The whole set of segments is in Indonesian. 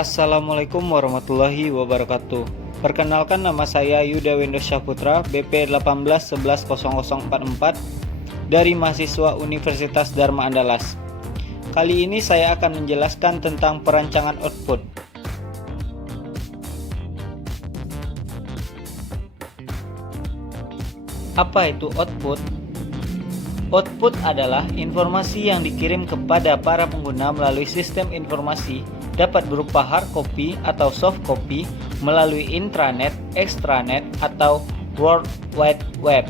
Assalamualaikum warahmatullahi wabarakatuh. Perkenalkan, nama saya Yuda Wendo Syahputra, BP 18110044 dari mahasiswa Universitas Dharma Andalas. Kali ini saya akan menjelaskan tentang perancangan output. Apa itu output? Output adalah informasi yang dikirim kepada para pengguna melalui sistem informasi, dapat berupa hard copy atau soft copy melalui intranet, extranet, atau World Wide Web.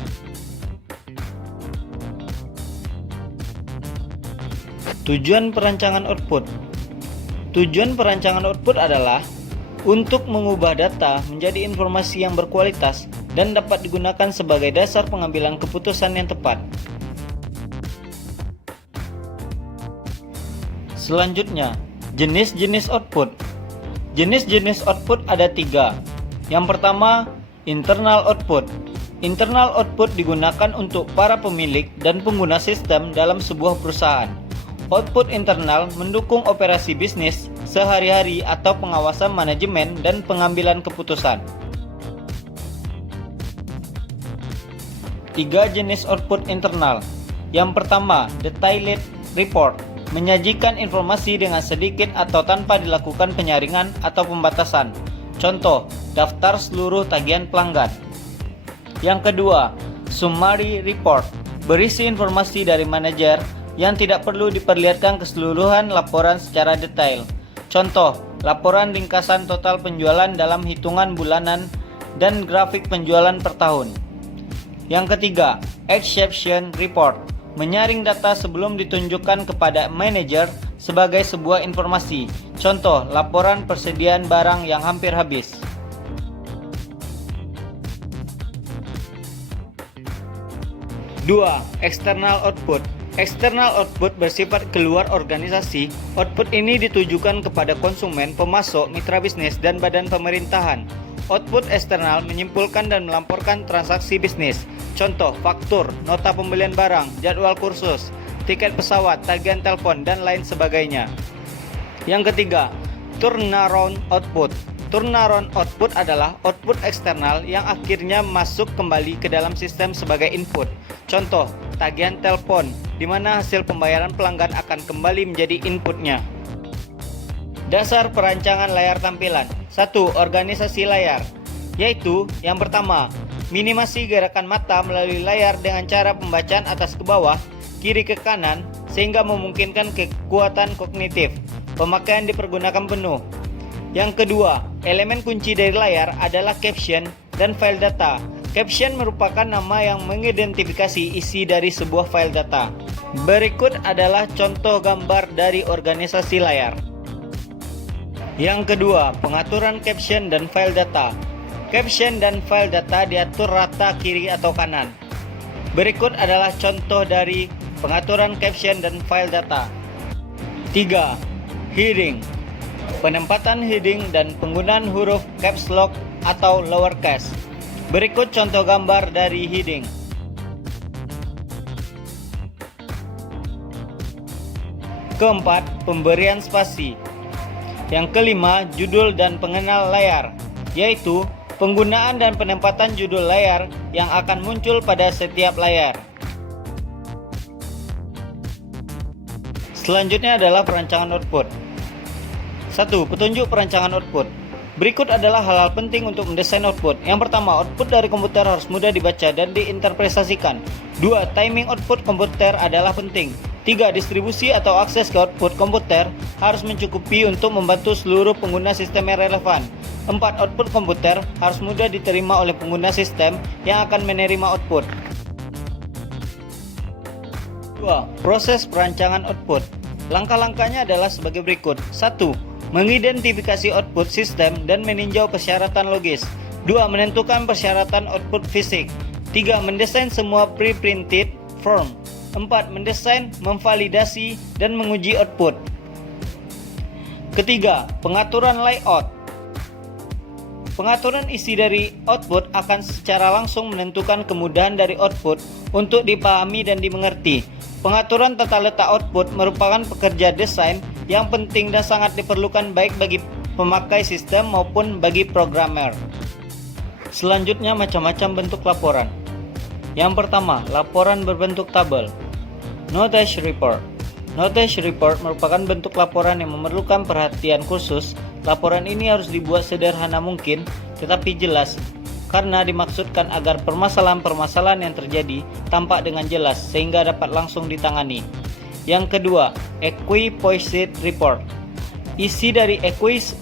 Tujuan perancangan output. Tujuan perancangan output adalah untuk mengubah data menjadi informasi yang berkualitas dan dapat digunakan sebagai dasar pengambilan keputusan yang tepat. Selanjutnya, jenis-jenis output. Jenis-jenis output ada 3. Yang pertama, internal output. Internal output digunakan untuk para pemilik dan pengguna sistem dalam sebuah perusahaan. Output internal mendukung operasi bisnis sehari-hari atau pengawasan manajemen dan pengambilan keputusan. 3 jenis output internal. Yang pertama, detailed report. Menyajikan informasi dengan sedikit atau tanpa dilakukan penyaringan atau pembatasan. Contoh, daftar seluruh tagihan pelanggan. Yang kedua, summary report. Berisi informasi dari manajer yang tidak perlu diperlihatkan keseluruhan laporan secara detail. Contoh, laporan ringkasan total penjualan dalam hitungan bulanan dan grafik penjualan per tahun. Yang ketiga, exception report. Menyaring data sebelum ditunjukkan kepada manajer sebagai sebuah informasi. Contoh, laporan persediaan barang yang hampir habis. Dua, external output. External output bersifat keluar organisasi. Output ini ditujukan kepada konsumen, pemasok, mitra bisnis, dan badan pemerintahan. Output eksternal menyimpulkan dan melamporkan transaksi bisnis. Contoh, faktur, nota pembelian barang, jadwal kursus, tiket pesawat, tagihan telepon, dan lain sebagainya. Yang ketiga, turnaround output. Turnaround output adalah output eksternal yang akhirnya masuk kembali ke dalam sistem sebagai input. Contoh, tagihan telepon, di mana hasil pembayaran pelanggan akan kembali menjadi inputnya. Dasar perancangan layar tampilan. 1. Organisasi layar, yaitu yang pertama, minimasi gerakan mata melalui layar dengan cara pembacaan atas ke bawah, kiri ke kanan, sehingga memungkinkan kekuatan kognitif. Pemakaian dipergunakan penuh. Yang kedua, elemen kunci dari layar adalah caption dan file data. Caption merupakan nama yang mengidentifikasi isi dari sebuah file data. Berikut adalah contoh gambar dari organisasi layar. Yang kedua, pengaturan caption dan file data. Caption dan file data diatur rata kiri atau kanan. Berikut adalah contoh dari pengaturan caption dan file data. 3. Heading. Penempatan heading dan penggunaan huruf caps lock atau lowercase. Berikut contoh gambar dari heading. Keempat, pemberian spasi. Yang kelima, judul dan pengenal layar, yaitu penggunaan dan penempatan judul layar yang akan muncul pada setiap layar. Selanjutnya adalah perancangan output. 1. Petunjuk perancangan output. Berikut adalah hal-hal penting untuk mendesain output. Yang pertama, output dari komputer harus mudah dibaca dan diinterpretasikan. 2. Timing output komputer adalah penting. 3. Distribusi atau akses ke output komputer harus mencukupi untuk membantu seluruh pengguna sistem yang relevan. 4. Output komputer harus mudah diterima oleh pengguna sistem yang akan menerima output. 2. Proses perancangan output. Langkah-langkahnya adalah sebagai berikut. 1. Mengidentifikasi output sistem dan meninjau persyaratan logis. 2. Menentukan persyaratan output fisik. 3. Mendesain semua pre-printed form. 4. Mendesain, memvalidasi, dan menguji output. Ketiga, pengaturan layout. Pengaturan isi dari output akan secara langsung menentukan kemudahan dari output untuk dipahami dan dimengerti. Pengaturan tata letak output merupakan pekerja desain yang penting dan sangat diperlukan baik bagi pemakai sistem maupun bagi programmer. Selanjutnya macam-macam bentuk laporan. Yang pertama, laporan berbentuk tabel. Notice report. Notice report merupakan bentuk laporan yang memerlukan perhatian khusus. Laporan ini harus dibuat sederhana mungkin, tetapi jelas, karena dimaksudkan agar permasalahan-permasalahan yang terjadi tampak dengan jelas sehingga dapat langsung ditangani. Yang kedua, equipoised report. Isi dari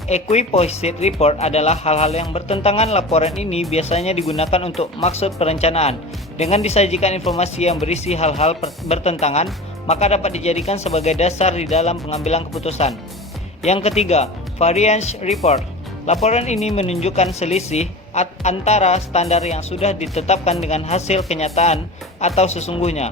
equipoised report adalah hal-hal yang bertentangan. Laporan ini biasanya digunakan untuk maksud perencanaan. Dengan disajikan informasi yang berisi hal-hal bertentangan, maka dapat dijadikan sebagai dasar di dalam pengambilan keputusan. Yang ketiga, variance report. Laporan ini menunjukkan selisih antara standar yang sudah ditetapkan dengan hasil kenyataan atau sesungguhnya.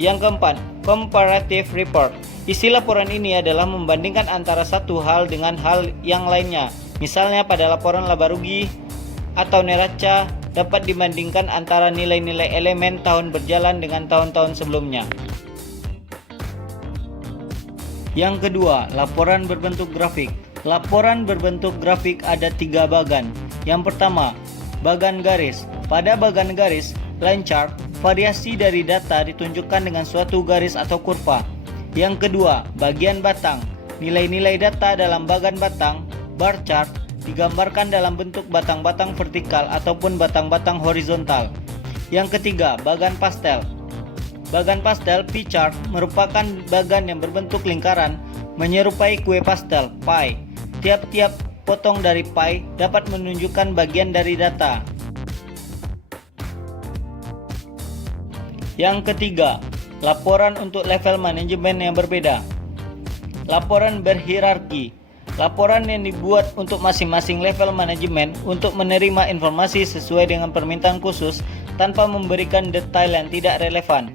Yang keempat, comparative report. Isi laporan ini adalah membandingkan antara satu hal dengan hal yang lainnya. Misalnya pada laporan laba rugi atau neraca dapat dibandingkan antara nilai-nilai elemen tahun berjalan dengan tahun-tahun sebelumnya. Yang kedua, laporan berbentuk grafik. Laporan berbentuk grafik ada 3 bagan. Yang pertama, bagan garis. Pada bagan garis, line chart, variasi dari data ditunjukkan dengan suatu garis atau kurva. Yang kedua, bagian batang. Nilai-nilai data dalam bagan batang, bar chart, digambarkan dalam bentuk batang-batang vertikal ataupun batang-batang horizontal. Yang ketiga, bagan pastel. Bagan pastel, pie chart, merupakan bagan yang berbentuk lingkaran menyerupai kue pastel, pie. Tiap-tiap potong dari pie dapat menunjukkan bagian dari data. Yang ketiga, laporan untuk level manajemen yang berbeda. Laporan berhierarki. Laporan yang dibuat untuk masing-masing level manajemen untuk menerima informasi sesuai dengan permintaan khusus tanpa memberikan detail yang tidak relevan.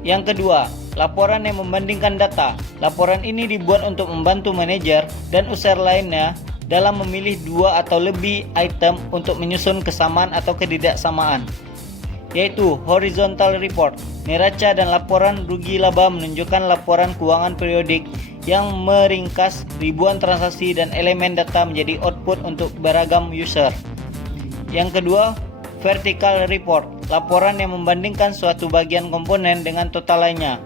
Yang kedua, laporan yang membandingkan data. Laporan ini dibuat untuk membantu manajer dan user lainnya dalam memilih 2 atau lebih item untuk menyusun kesamaan atau ketidaksamaan, yaitu horizontal report. Neraca dan laporan rugi laba menunjukkan laporan keuangan periodik yang meringkas ribuan transaksi dan elemen data menjadi output untuk beragam user. Yang kedua, vertical report. Laporan yang membandingkan suatu bagian komponen dengan total lainnya.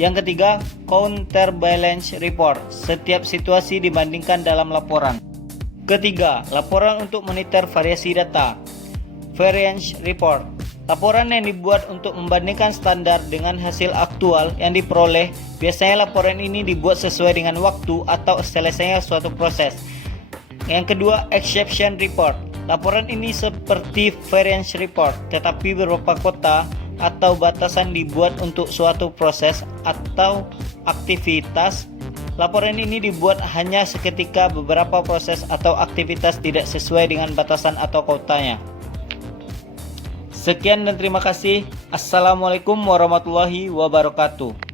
Yang ketiga, counterbalance report. Setiap situasi dibandingkan dalam laporan. Ketiga, laporan untuk monitor variasi data. Variance report. Laporan yang dibuat untuk membandingkan standar dengan hasil aktual yang diperoleh. Biasanya laporan ini dibuat sesuai dengan waktu atau selesainya suatu proses. Yang kedua, exception report. Laporan ini seperti variance report, tetapi beberapa kota atau batasan dibuat untuk suatu proses atau aktivitas. Laporan ini dibuat hanya seketika beberapa proses atau aktivitas tidak sesuai dengan batasan atau kotanya. Sekian dan terima kasih. Assalamualaikum warahmatullahi wabarakatuh.